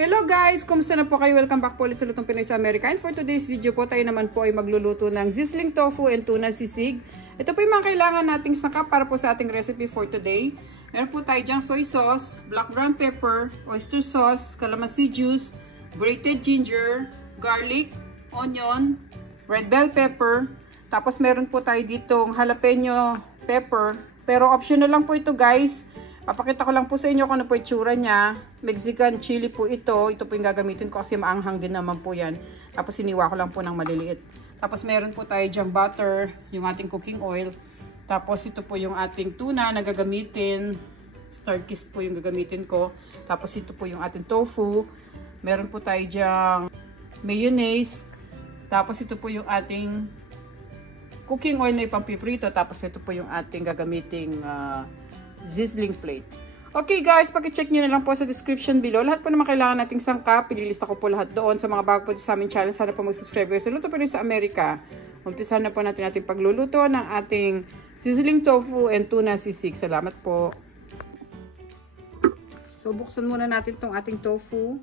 Hello guys! Kumusta na po kayo? Welcome back po ulit sa Lutong Pinoy sa Amerika. And for today's video po, tayo naman po ay magluluto ng sizzling tofu and tuna sisig. Ito po yung mga kailangan nating sangkap para po sa ating recipe for today. Meron po tayo dyang soy sauce, black brown pepper, oyster sauce, calamansi juice, grated ginger, garlic, onion, red bell pepper. Tapos meron po tayo ditong jalapeno pepper. Pero optional lang po ito guys. Papakita ko lang po sa inyo kung ano po itsura niya. Mexican chili po ito. Ito po yung gagamitin ko kasi maanghang din naman po yan. Tapos siniwa ko lang po ng maliliit. Tapos meron po tayo dyang butter, yung ating cooking oil. Tapos ito po yung ating tuna na gagamitin. Star-kissed po yung gagamitin ko. Tapos ito po yung ating tofu. Meron po tayo dyang mayonnaise. Tapos ito po yung ating cooking oil na ipampiprito. Tapos ito po yung ating gagamiting sizzling plate. Okay guys, paki-check nyo na lang po sa description below. Lahat po naman kailangan nating sangkap. Pinilista ko po lahat doon. Sa mga bago po sa aming channel, sana po mag-subscribe kayo sa Luto Pinoy sa Amerika. Umpisahan na po natin ating pagluluto ng ating sizzling tofu and tuna sisig. Salamat po. So, buksan muna natin tong ating tofu.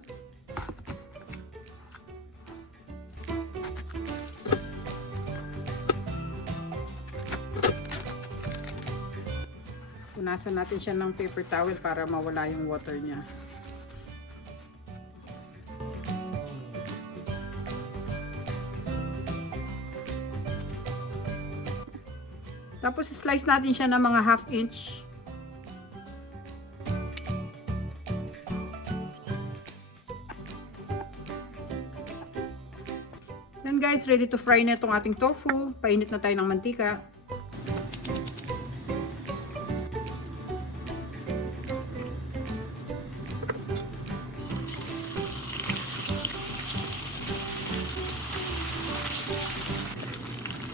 Punasan natin siya ng paper towel para mawala yung water niya. Tapos slice natin siya ng mga 1/2 inch. Then guys, ready to fry na itong ating tofu. Painit na tayo ng mantika.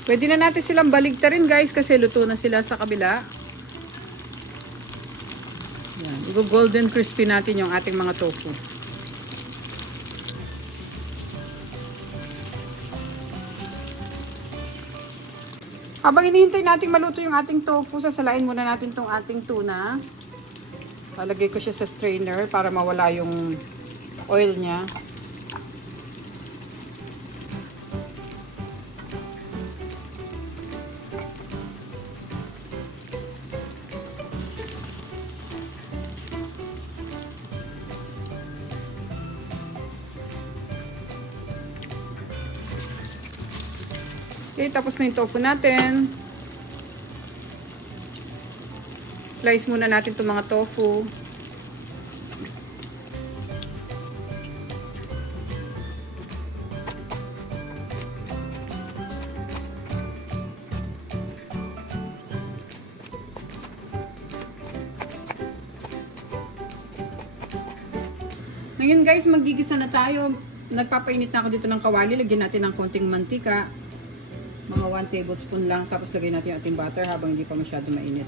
Pwede na natin silang baligtarin guys kasi luto na sila sa kabila. Yan. I-golden crispy natin yung ating mga tofu. Habang hinihintay natin maluto yung ating tofu, sasalain muna natin tong ating tuna. Lalagay ko siya sa strainer para mawala yung oil niya. Okay, tapos na yung tofu natin. Slice muna natin itong mga tofu. Ngayon guys, magigisa na tayo. Nagpapainit na ako dito ng kawali. Lagyan natin ng konting mantika. Mga 1 tablespoon lang. Tapos lagay natin yung ating butter habang hindi pa masyado mainit.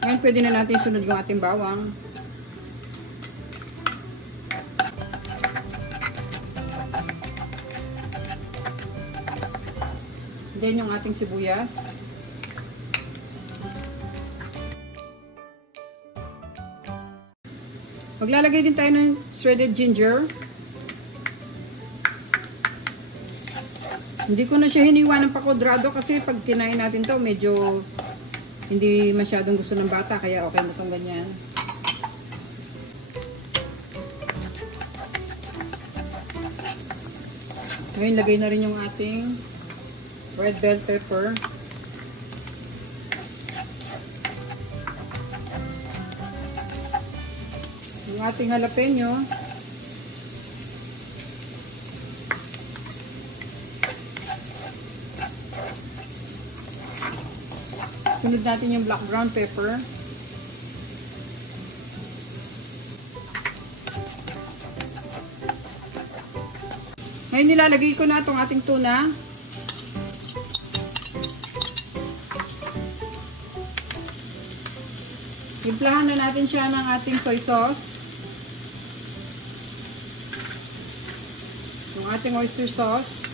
Ngayon pwede na natin sunod yung ating bawang. Then yung ating sibuyas. Maglalagay din tayo ng shredded ginger. Hindi ko na siya hiniwa ng pakodrado kasi pag kinain natin to medyo hindi masyadong gusto ng bata kaya okay na itong ganyan. Ngayon lagay na rin yung ating red bell pepper. Yung ating jalapeno. Sunod natin yung black brown pepper. Ngayon nilalagay ko na itong ating tuna. Timplahan na natin siya ng ating soy sauce. Yung ating oyster sauce.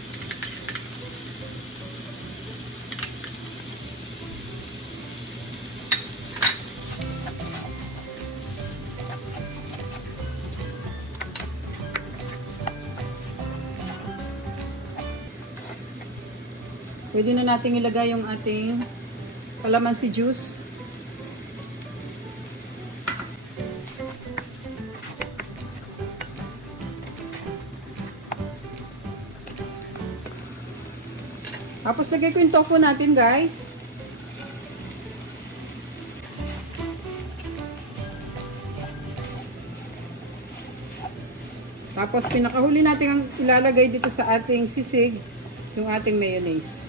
Pwede na natin ilagay yung ating calamansi juice. Tapos lagay ko yung tofu natin, guys. Tapos pinakahuli natin ang ilalagay dito sa ating sisig, yung ating mayonnaise.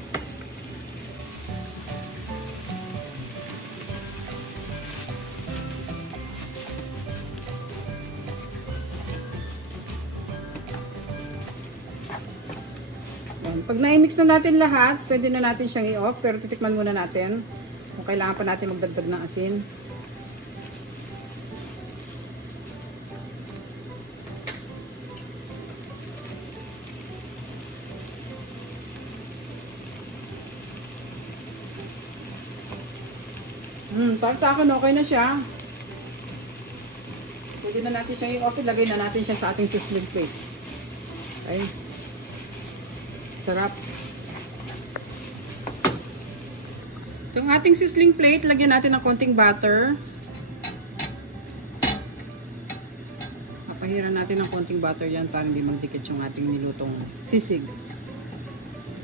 Pag na-mix na natin lahat, pwede na natin siyang i-off, pero titikman muna natin kung kailangan pa natin magdagdag ng asin. Para sa akin, okay na siya. Pwede na natin siyang i-off, ilagay na natin siya sa ating sizzling plate. Okay. Sarap. Itong ating sizzling plate, lagyan natin ng konting butter. Papahiran natin ng konting butter yan para hindi magdikit yung ating nilutong sisig.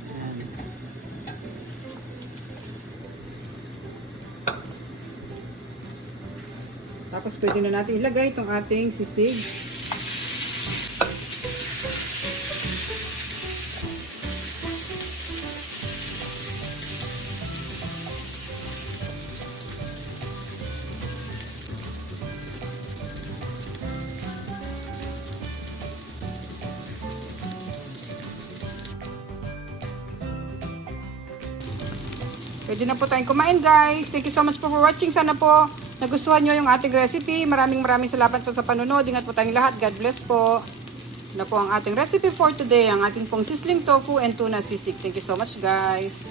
Ayan. Tapos pwede na natin ilagay itong ating sisig. Pwede na po tayong kumain, guys. Thank you so much for watching. Sana po nagustuhan nyo yung ating recipe. Maraming salamat po sa panunod. Ingat po tayong lahat. God bless po. Na po ang ating recipe for today. Ang ating pong sizzling tofu and tuna sisig. Thank you so much, guys.